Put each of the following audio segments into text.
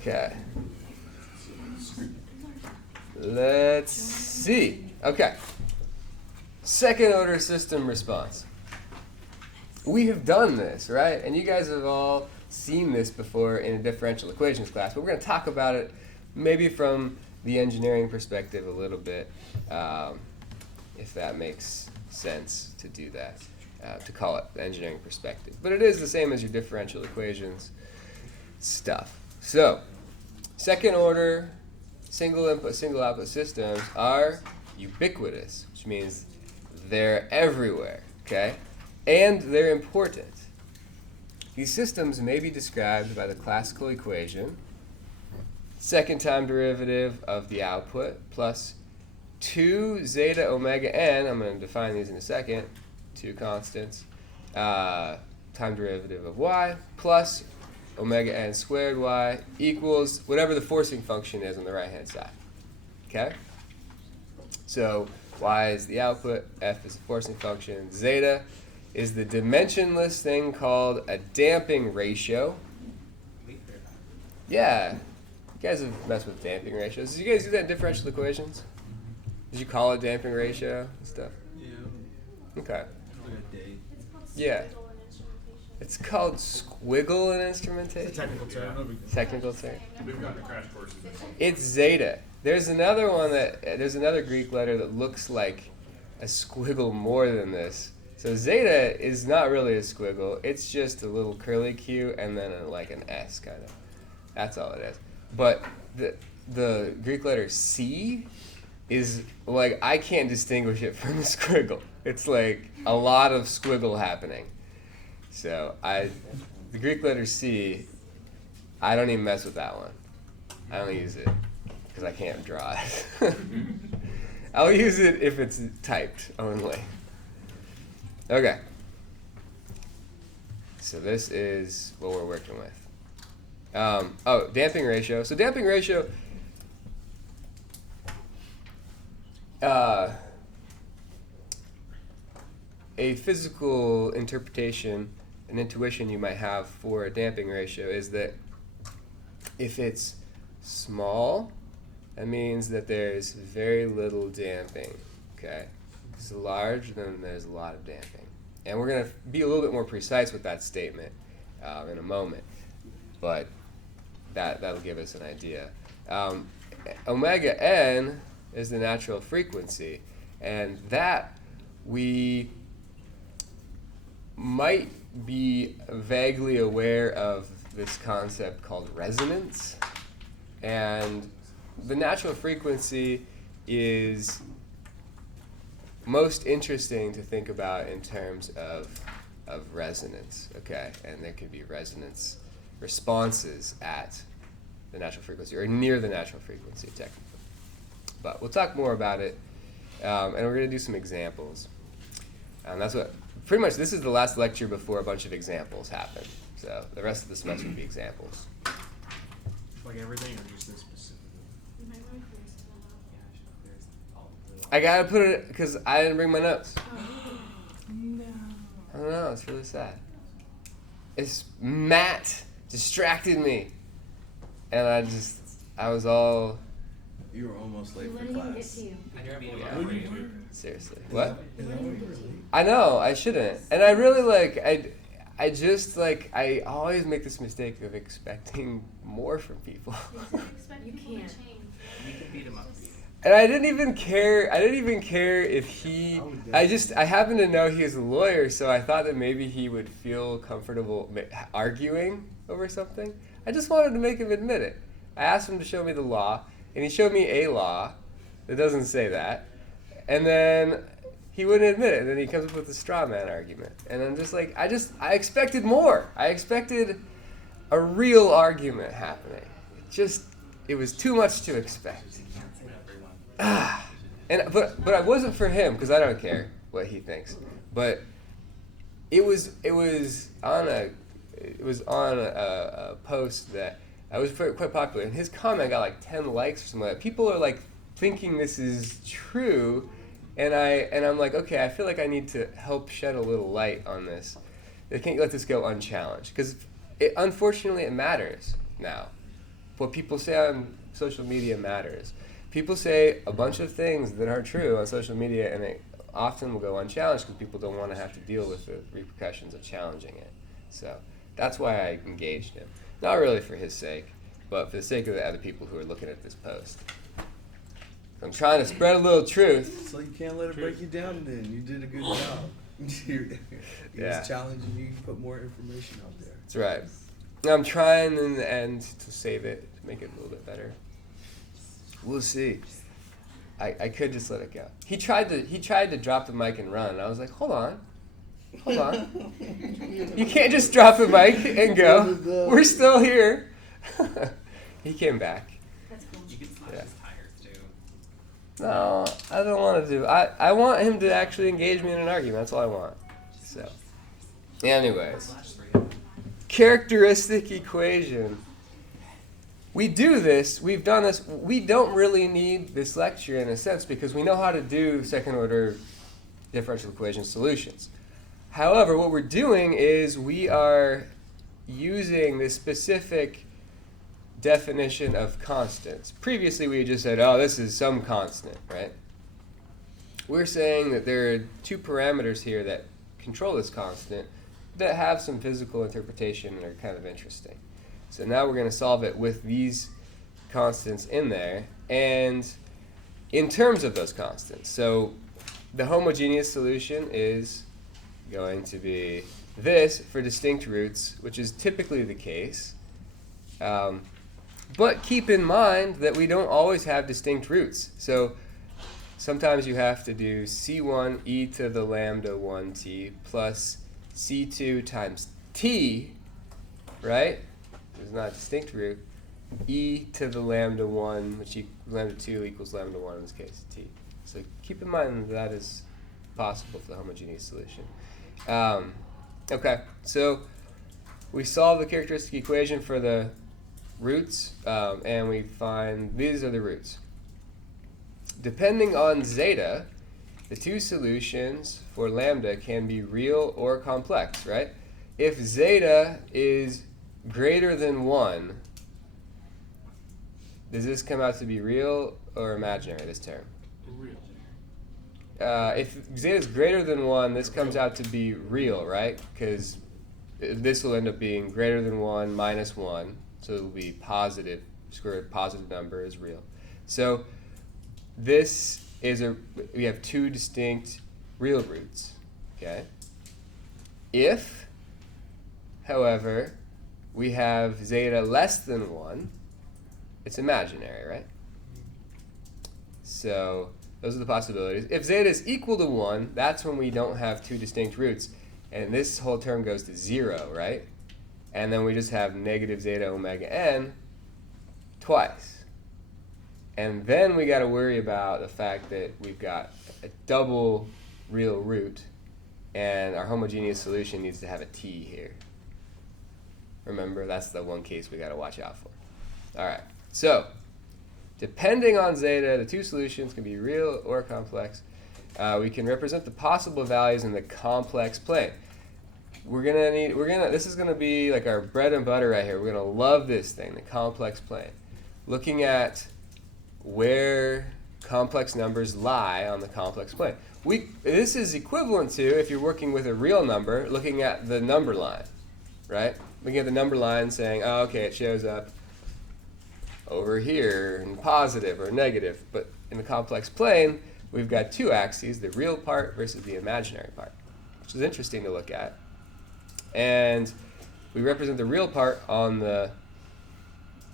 Okay. Let's see. Okay. Second order system response. We have done this, right? And you guys have all seen this before in a differential equations class, but we're going to talk about it maybe from the engineering perspective a little bit, if that makes sense to do that, to call it the engineering perspective. But it is the same as your differential equations stuff. So, second order single input, single output systems are ubiquitous, which means they're everywhere, okay? And they're important. These systems may be described by the classical equation, second time derivative of the output plus 2 zeta omega n, I'm going to define these in a second, two constants, time derivative of y plus omega n squared y equals whatever the forcing function is on the right hand side. Okay? So y is the output, f is the forcing function, zeta is the dimensionless thing called a damping ratio. Yeah. You guys have messed with damping ratios. Did you guys do that in differential equations? Did you call it damping ratio and stuff? Yeah. Okay. Yeah. It's called squiggle in instrumentation. It's a technical term. Technical term. We've got the crash courses. It's zeta. There's another one there's another Greek letter that looks like a squiggle more than this. So zeta is not really a squiggle. It's just a little curly Q and then like an S kind of. That's all it is. But the Greek letter C is like, I can't distinguish it from a squiggle. It's like a lot of squiggle happening. So the Greek letter C, I don't even mess with that one. I don't use it because I can't draw it. I'll use it if it's typed only. Okay. So this is what we're working with. Damping ratio. So damping ratio, a physical interpretation, an intuition you might have for a damping ratio is that if it's small, that means that there's very little damping, okay? If it's large, then there's a lot of damping. And we're going to be a little bit more precise with that statement in a moment, but that'll give us an idea. Omega n is the natural frequency, and that we might be vaguely aware of this concept called resonance. And the natural frequency is most interesting to think about in terms of resonance, okay? And there could be resonance responses at the natural frequency or near the natural frequency technically. But we'll talk more about it, and we're going to do some examples. That's what pretty much this is the last lecture before a bunch of examples happen. So the rest of the semester will be examples. Like everything, or just this specific? I gotta put it because I didn't bring my notes. No. I don't know. It's really sad. Matt distracted me, and I was all. You were almost late for When did he get class. to you? Seriously. What? I know, I shouldn't. And I really I always make this mistake of expecting more from people. You can't. You can beat him up. And I didn't even care if I happened to know he was a lawyer, so I thought that maybe he would feel comfortable arguing over something. I just wanted to make him admit it. I asked him to show me the law, and he showed me a law that doesn't say that. And then he wouldn't admit it, and then he comes up with a straw man argument. And I'm just like, I expected more. I expected a real argument happening. It was too much to expect. But I wasn't for him, because I don't care what he thinks. But it was on a post that I was quite popular, and his comment got like 10 likes or something like that. People are like thinking this is true, and I'm like, okay, I feel like I need to help shed a little light on this, They can't let this go unchallenged because unfortunately it matters now. What people say on social media matters. People say a bunch of things that aren't true on social media, and it often will go unchallenged because people don't want to have to deal with the repercussions of challenging it. So that's why I engaged him. Not really for his sake, but for the sake of the other people who are looking at this post. I'm trying to spread a little truth. So you can't let it break you down then. You did a good job. He Yeah. was challenging you to put more information out there. That's right. I'm trying in the end to save it, to make it a little bit better. We'll see. I could just let it go. He tried to drop the mic and run. I was like, hold on. You can't just drop the mic and go. We're still here. He came back. That's cool. You can slash Yeah. his tires too. No, I don't want to do. I want him to actually engage me in an argument. That's all I want. So, anyways, Slash 3. characteristic equation. We do this. We've done this. We don't really need this lecture in a sense because we know how to do second order differential equation solutions. However, what we're doing is we are using this specific definition of constants. Previously, we just said, oh, this is some constant, right? We're saying that there are two parameters here that control this constant that have some physical interpretation and are kind of interesting. So now we're going to solve it with these constants in there and in terms of those constants. So the homogeneous solution is going to be this for distinct roots, which is typically the case. But keep in mind that we don't always have distinct roots. So sometimes you have to do c1 e to the lambda 1t plus c2 times t, right? It's not a distinct root. E to the lambda 1, which lambda 2 equals lambda 1 in this case, t. So keep in mind that is possible for the homogeneous solution. Okay, so we solve the characteristic equation for the roots, and we find these are the roots. Depending on zeta, the two solutions for lambda can be real or complex, right? If zeta is greater than 1, does this come out to be real or imaginary, this term? Real. If zeta is greater than 1, this comes out to be real, right? Because this will end up being greater than 1 minus 1, so it will be positive. Square root positive number is real. So this is we have two distinct real roots, okay? If, however, we have zeta less than 1, it's imaginary, right? So those are the possibilities. If zeta is equal to 1, that's when we don't have two distinct roots. And this whole term goes to 0, right? And then we just have negative zeta omega n twice. And then we got to worry about the fact that we've got a double real root, and our homogeneous solution needs to have a t here. Remember, that's the one case we got to watch out for. All right, so depending on zeta, the two solutions can be real or complex. We can represent the possible values in the complex plane. This is gonna be like our bread and butter right here. We're gonna love this thing, the complex plane. Looking at where complex numbers lie on the complex plane. This is equivalent to, if you're working with a real number, looking at the number line, right? Looking at the number line saying, oh, okay, it shows up over here in positive or negative. But in the complex plane, we've got two axes, the real part versus the imaginary part, which is interesting to look at. And we represent the real part on the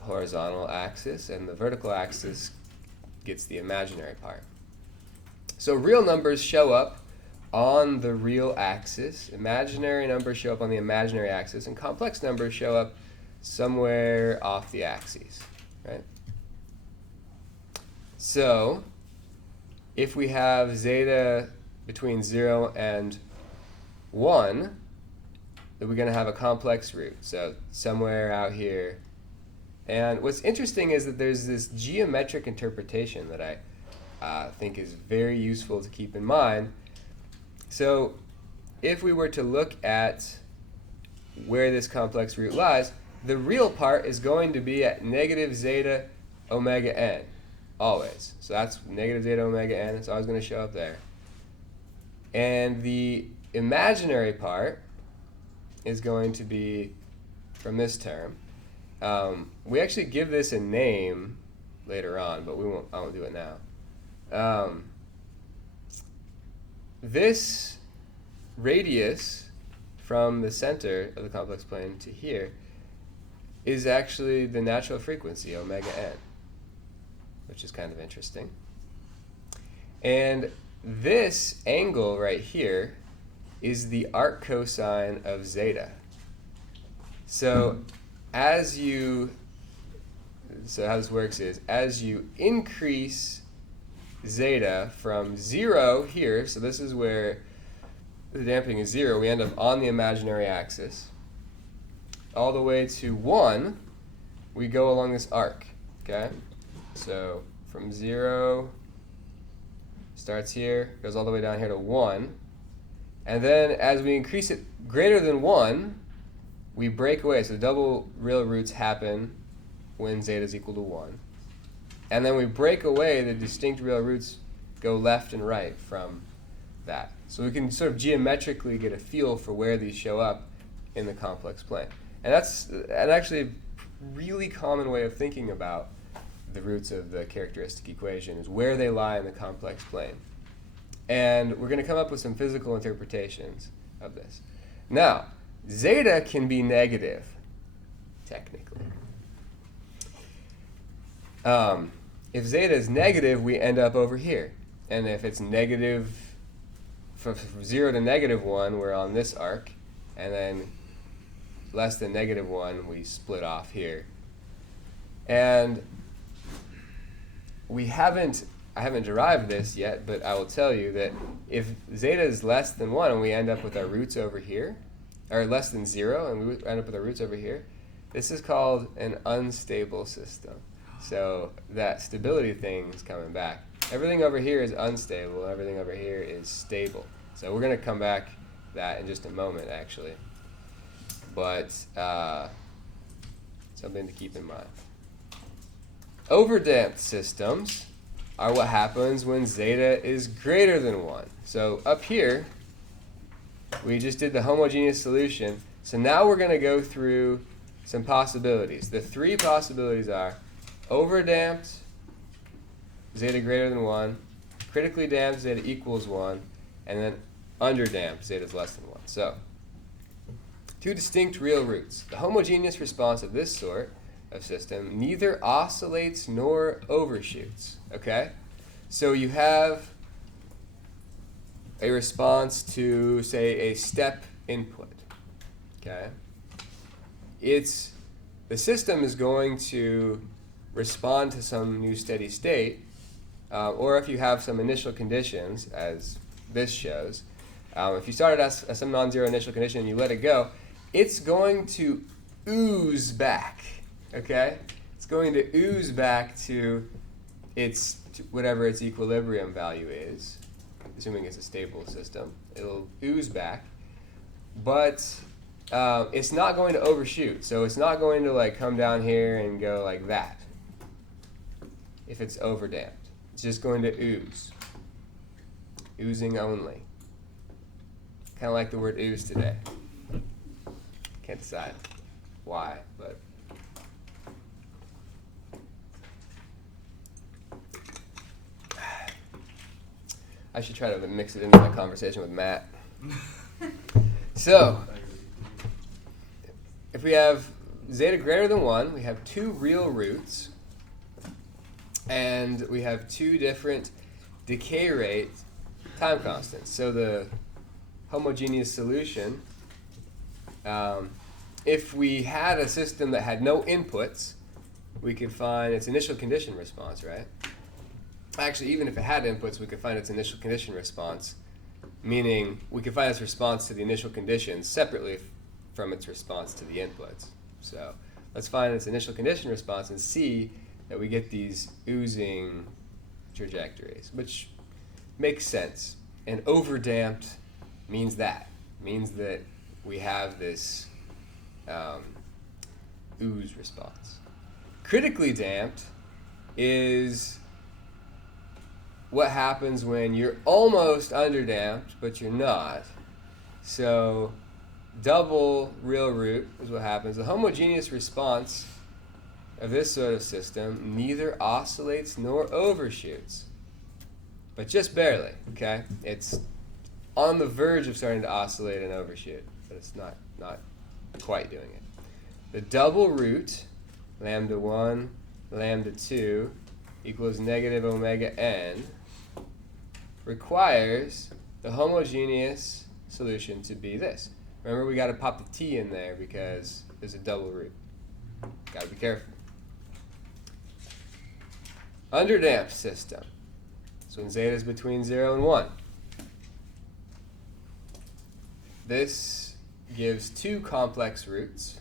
horizontal axis, and the vertical axis gets the imaginary part. So real numbers show up on the real axis, imaginary numbers show up on the imaginary axis, and complex numbers show up somewhere off the axes, right? So if we have zeta between 0 and 1, then we're going to have a complex root, so somewhere out here. And what's interesting is that there's this geometric interpretation that I think is very useful to keep in mind. So if we were to look at where this complex root lies, the real part is going to be at negative zeta omega n, always. So that's negative zeta omega n. It's always going to show up there. And the imaginary part is going to be from this term. We actually give this a name later on, but I won't do it now. This radius from the center of the complex plane to here is actually the natural frequency, omega n, which is kind of interesting. And this angle right here is the arc cosine of zeta. So how this works is, as you increase zeta from 0 here, so this is where the damping is 0, we end up on the imaginary axis, all the way to 1, we go along this arc, okay? So from 0, starts here, goes all the way down here to 1, and then as we increase it greater than 1, we break away. So double real roots happen when zeta is equal to 1. And then we break away, the distinct real roots go left and right from that. So we can sort of geometrically get a feel for where these show up in the complex plane. And that's actually a really common way of thinking about the roots of the characteristic equation, is where they lie in the complex plane. And we're going to come up with some physical interpretations of this. Now, zeta can be negative, technically. If zeta is negative, we end up over here. And if it's negative, from 0 to negative 1, we're on this arc. And then less than negative 1, we split off here. And I haven't derived this yet, but I will tell you that if zeta is less than 1 and we end up with our roots over here, or less than 0 and we end up with our roots over here, this is called an unstable system. So that stability thing is coming back. Everything over here is unstable, everything over here is stable. So we're going to come back to that in just a moment, actually. But something to keep in mind. Overdamped systems are what happens when zeta is greater than 1. So up here, we just did the homogeneous solution. So now we're going to go through some possibilities. The 3 possibilities are overdamped, zeta greater than 1, critically damped, zeta equals 1, and then underdamped, zeta is less than 1. So 2 distinct real roots. The homogeneous response of this sort of system neither oscillates nor overshoots. Okay? So you have a response to, say, a step input. Okay? The system is going to respond to some new steady state, or if you have some initial conditions, as this shows, if you started as some non-zero initial condition and you let it go, it's going to ooze back. Okay? It's going to ooze back to whatever its equilibrium value is, assuming it's a stable system. It'll ooze back, but it's not going to overshoot. So it's not going to come down here and go like that if it's overdamped. It's just going to ooze. Oozing only. Kind of like the word ooze today. Can't decide why, but I should try to mix it into my conversation with Matt. So, if we have zeta greater than 1, we have 2 real roots, and we have 2 different decay rate time constants. So the homogeneous solution, if we had a system that had no inputs, we could find its initial condition response, right? Actually, even if it had inputs, we could find its initial condition response, meaning we could find its response to the initial conditions separately from its response to the inputs. So let's find its initial condition response and see that we get these oozing trajectories, which makes sense. And overdamped means that we have this ooze response. Critically damped is what happens when you're almost underdamped, but you're not. So double real root is what happens. The homogeneous response of this sort of system neither oscillates nor overshoots, but just barely, okay? It's on the verge of starting to oscillate and overshoot, but it's not quite doing it. The double root, lambda 1, lambda 2, equals negative omega n, requires the homogeneous solution to be this. Remember, we got to pop the t in there because there's a double root. Got to be careful. Underdamped system. So when zeta is between 0 and 1. This gives two complex roots.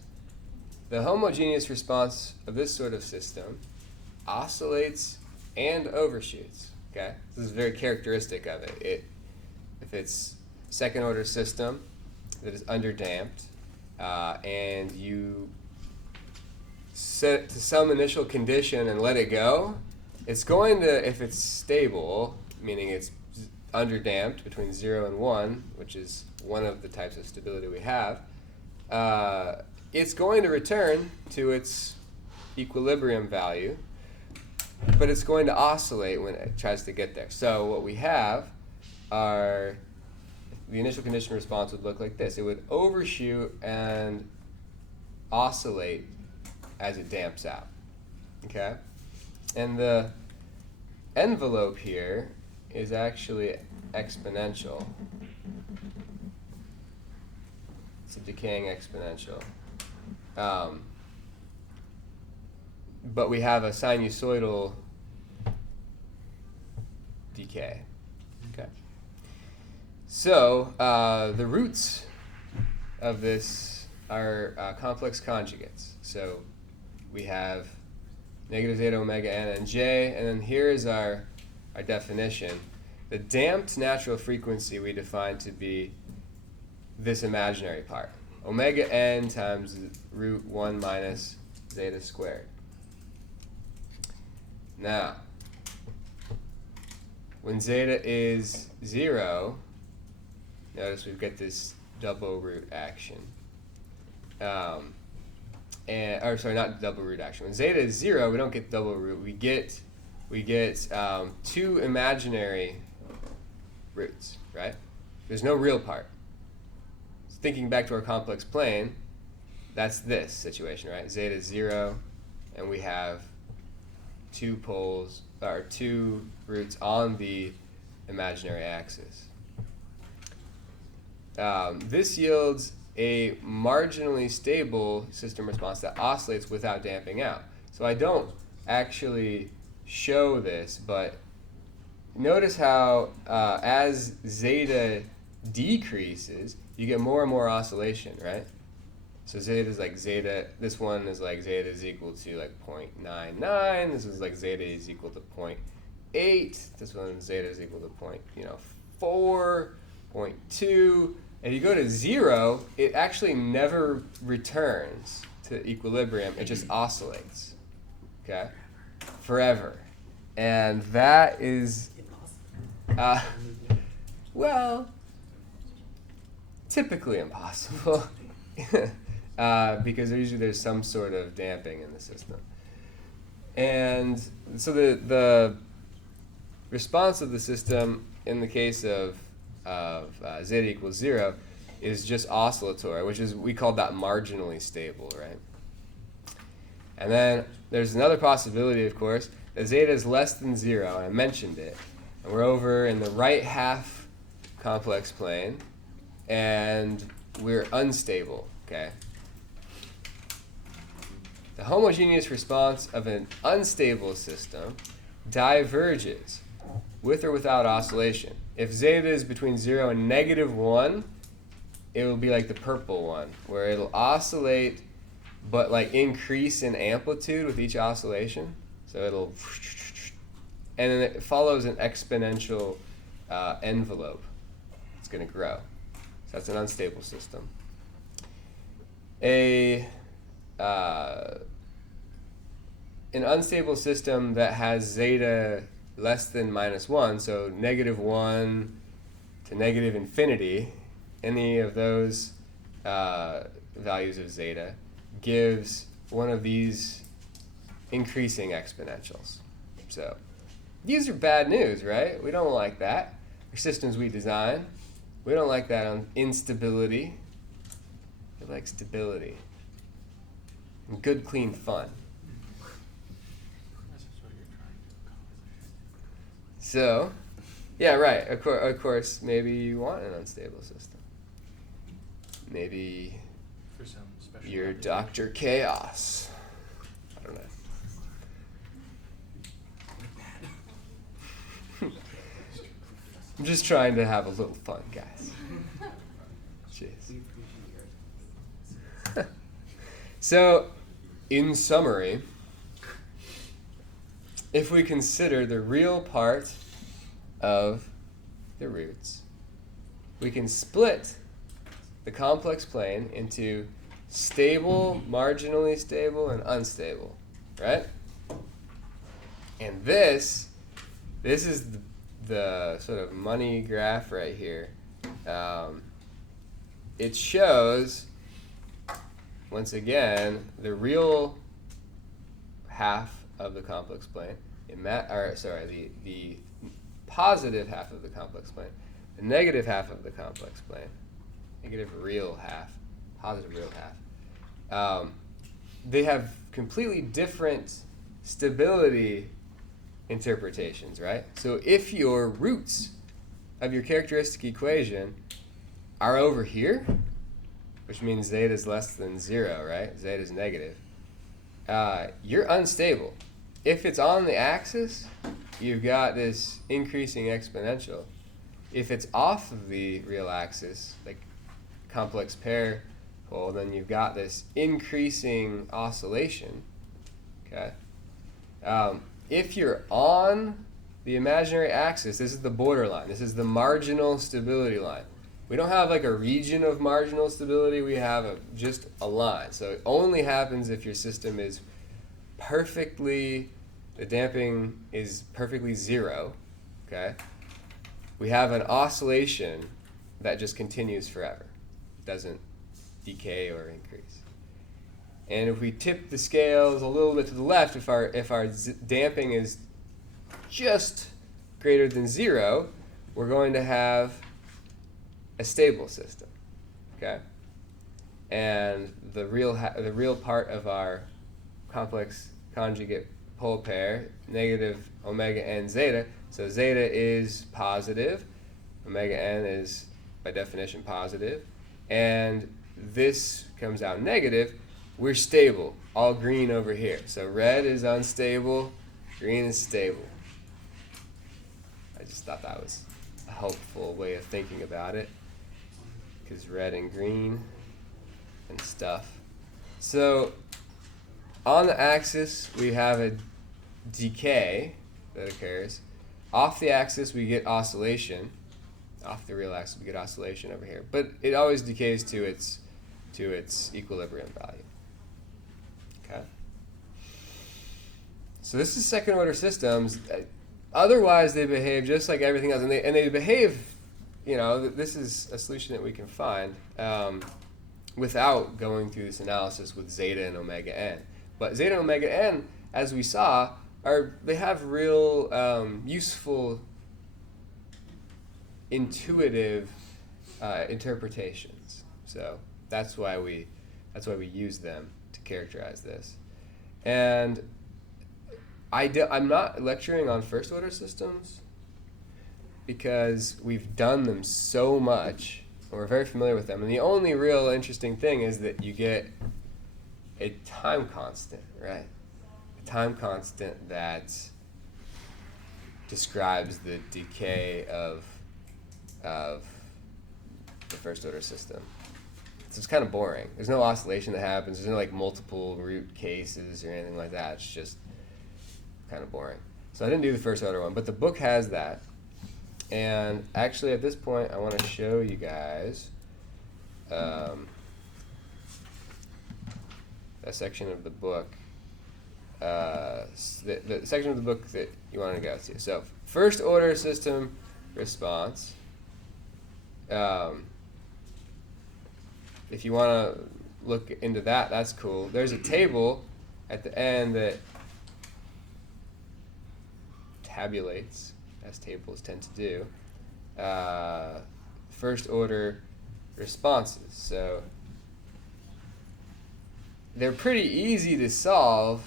The homogeneous response of this sort of system oscillates and overshoots. Okay, this is very characteristic of it. If it's second order system that is underdamped, and you set it to some initial condition and let it go, it's going to, if it's stable, meaning it's underdamped between 0 and 1, which is one of the types of stability we have, it's going to return to its equilibrium value, but it's going to oscillate when it tries to get there. So what we have are, the initial condition response would look like this. It would overshoot and oscillate as it damps out. Okay? And the envelope here is actually exponential. It's a decaying exponential. But we have a sinusoidal decay. Okay. So the roots of this are complex conjugates. So we have negative zeta omega n and j, and then here is our definition. The damped natural frequency we define to be this imaginary part, omega n times root 1 minus zeta squared. Now, when zeta is 0, notice we've got this double root action. Not double root action. When zeta is 0, we don't get double root. We get two imaginary roots, right? There's no real part. So thinking back to our complex plane, that's this situation, right? Zeta is 0, and we have two poles, or two roots on the imaginary axis. This yields a marginally stable system response that oscillates without damping out. So I don't actually show this, but notice how as zeta decreases, you get more and more oscillation, right? So zeta is like zeta, this one is like zeta is equal to like 0.99, this is like zeta is equal to 0.8, this one zeta is equal to 4, 0.2, and you go to 0, it actually never returns to equilibrium, it just oscillates, okay, forever. And that is, well, typically impossible. Because there's some sort of damping in the system. And so the response of the system in the case of zeta equals 0 is just oscillatory, which is, we call that marginally stable, right? And then there's another possibility, of course, that zeta is less than 0, and I mentioned it. And we're over in the right half complex plane, and we're unstable, okay? The homogeneous response of an unstable system diverges with or without oscillation. If zeta is between 0 and negative 1, it will be like the purple one, where it'll oscillate but like increase in amplitude with each oscillation. So it'll, and then it follows an exponential envelope. It's going to grow. So that's an unstable system. an unstable system that has zeta less than -1, so -1 to negative infinity, any of those values of zeta gives one of these increasing exponentials. So these are bad news, right? We don't like that. Our systems we design, we don't like that on instability. We like stability and good, clean fun. So, yeah, right. Of course, maybe you want an unstable system. Maybe For some special you're application. Dr. Chaos. I don't know. I'm just trying to have a little fun, guys. Jeez. So, in summary, if we consider the real part of the roots, we can split the complex plane into stable, marginally stable, and unstable, right? And this is the sort of money graph right here. It shows, once again, the real half of the complex plane, the positive half of the complex plane, the negative half of the complex plane, negative real half, positive real half. They have completely different stability interpretations, right? So if your roots of your characteristic equation are over here, which means zeta is less than 0, right? Zeta is negative. You're unstable. If it's on the axis, you've got this increasing exponential. If it's off of the real axis, like complex pair pole, then you've got this increasing oscillation. Okay. If you're on the imaginary axis, this is the borderline. This is the marginal stability line. We don't have like a region of marginal stability. We have just a line. So it only happens if your system is the damping is perfectly 0. Okay. We have an oscillation that just continues forever. It doesn't decay or increase. And if we tip the scales a little bit to the left, if our damping is just greater than 0, we're going to have a stable system, okay? And the real part of our complex conjugate pole pair, negative omega n zeta. So zeta is positive, omega n is by definition positive, and this comes out negative. We're stable, all green over here. So red is unstable, green is stable. I just thought that was a helpful way of thinking about it, because red and green and stuff. So on the axis, we have a decay that occurs. Off the axis, we get oscillation. Off the real axis, we get oscillation over here. But it always decays to its equilibrium value. Okay. So this is second order systems. Otherwise, they behave just like everything else, and they behave. This is a solution that we can find without going through this analysis with zeta and omega n. But zeta and omega n, as we saw, they have real useful intuitive interpretations. So that's why we use them to characterize this. And I'm not lecturing on first order systems because we've done them so much and we're very familiar with them. And the only real interesting thing is that you get a time constant, right? A time constant that describes the decay of the first order system. So it's kind of boring. There's no oscillation that happens. There's no like multiple root cases or anything like that. It's just kind of boring. So I didn't do the first order one, but the book has that. And actually at this point I want to show you guys a section of the book, the section of the book that you want to go to. So first order system response. If you want to look into that, that's cool. There's a table at the end that tabulates, as tables tend to do, first order responses. So they're pretty easy to solve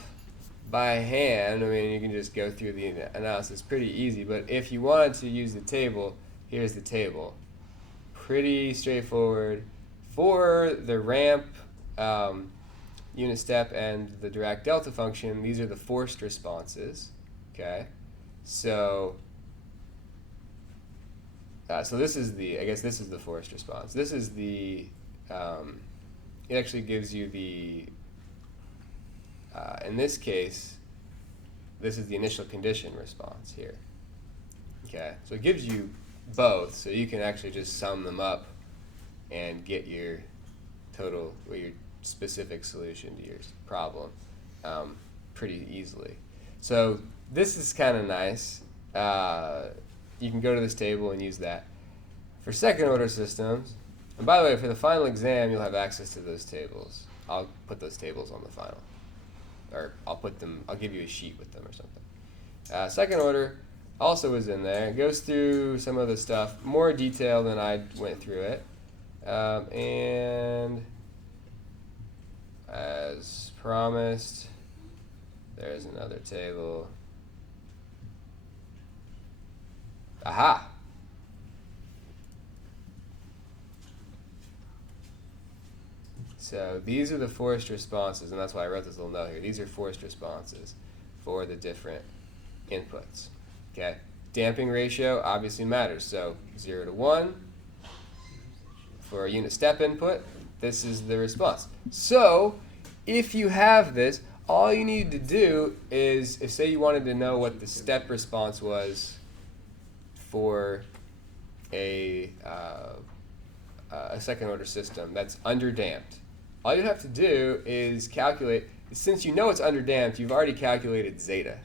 by hand. I mean, you can just go through the analysis pretty easy, but if you wanted to use the table, here's the table. Pretty straightforward. For the ramp, unit step, and the Dirac delta function, these are the forced responses. Okay, so this is the, I guess this is the forced response. This is the, it actually gives you the, in this case, this is the initial condition response here. Okay, so it gives you both, so you can actually just sum them up and get your total, or your specific solution to your problem pretty easily. So this is kind of nice. You can go to this table and use that. For second order systems, and by the way, for the final exam, you'll have access to those tables. I'll put those tables on the final. Or I'll give you a sheet with them or something. Second order also is in there. It goes through some of the stuff, more detail than I went through it. And as promised, there's another table. Aha! So these are the forced responses, and that's why I wrote this little note here. These are forced responses for the different inputs. Okay, damping ratio obviously matters. So 0 to 1 for a unit step input. This is the response. So if you have this, all you need to do is, if say you wanted to know what the step response was for a second order system that's underdamped, all you have to do is calculate. Since you know it's underdamped, you've already calculated zeta,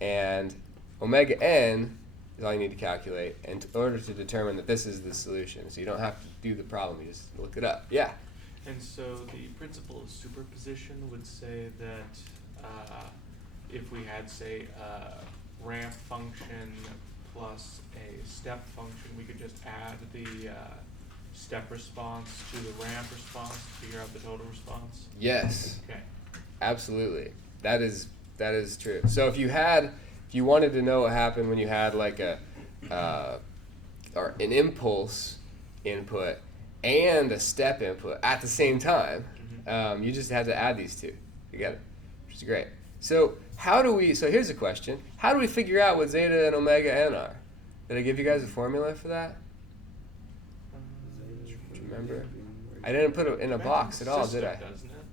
and omega n is all you need to calculate in order to determine that this is the solution. So you don't have to do the problem, you just look it up. Yeah? And so the principle of superposition would say that if we had, say, a ramp function plus a step function, we could just add the step response to the ramp response to figure out the total response? Yes. Okay. Absolutely. That is true. So if you wanted to know what happened when you had like or an impulse input and a step input at the same time, you just had to add these two together, which is great. So so here's a question. How do we figure out what zeta and omega n are? Did I give you guys a formula for that? Do you remember? I didn't put it in a box at all, did I? Doesn't it?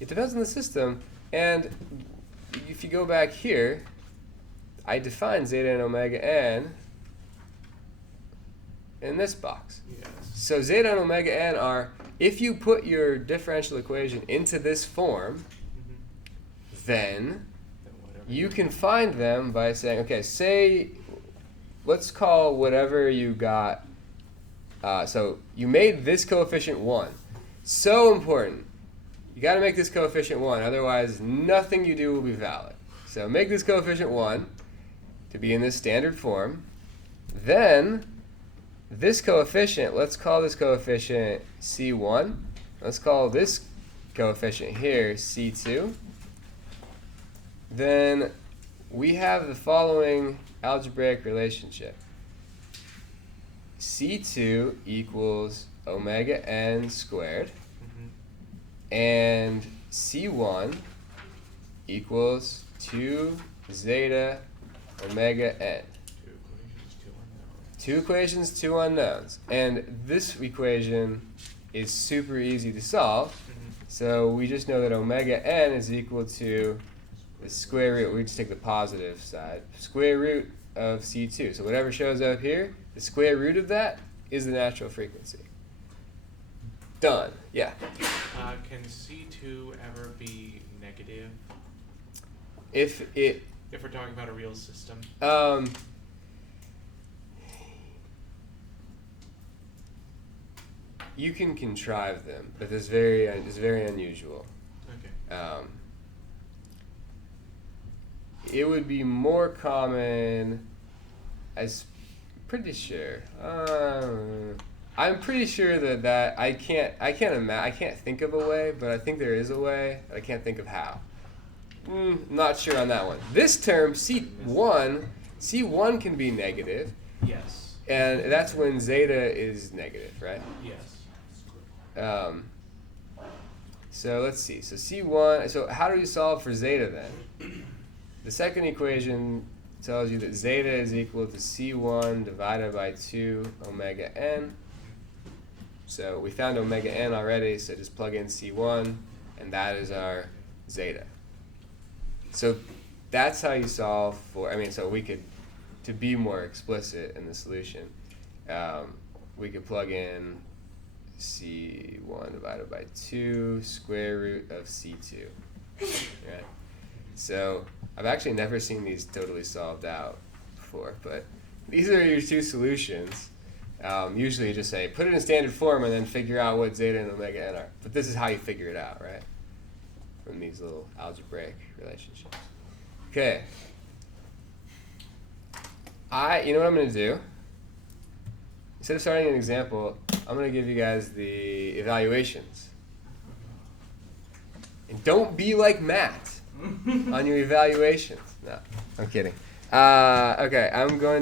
It depends on the system. And if you go back here, I define zeta and omega n in this box. Yes. So zeta and omega n are, if you put your differential equation into this form, then you can find them by saying, okay, say, let's call whatever you got, so you made this coefficient 1. So important. You got to make this coefficient 1, otherwise nothing you do will be valid. So make this coefficient 1 to be in this standard form. Then this coefficient, let's call this coefficient C1. Let's call this coefficient here C2. Then we have the following algebraic relationship. C2 equals omega n squared, and C1 equals 2 zeta omega n. Two equations, two unknowns. And this equation is super easy to solve. So we just know that omega n is equal to the square root, we just take the positive side, square root of C2. So whatever shows up here, the square root of that is the natural frequency. Done. Yeah. Can C2 ever be negative If it if we're talking about a real system? You can contrive them, but it's very unusual. Okay. It would be more common. Pretty sure. I'm pretty sure that I can't think of a way, but I think there is a way. I can't think of how. Not sure on that one. This term C1 can be negative, Yes. and that's when zeta is negative, right? Yes. So let's see. So C1. So how do we solve for zeta then? The second equation tells you that zeta is equal to C1 divided by 2 omega n. So we found omega n already, so just plug in C1, and that is our zeta. So that's how you solve for, so we could, to be more explicit in the solution, we could plug in C1 divided by 2 square root of C2. Right? So I've actually never seen these totally solved out before, but these are your two solutions. Usually you just say, put it in standard form and then figure out what zeta and omega n are. But this is how you figure it out, right? From these little algebraic relationships. Okay. You know what I'm going to do? Instead of starting an example, I'm going to give you guys the evaluations. And don't be like Matt on your evaluations. No, I'm kidding. Okay, I'm going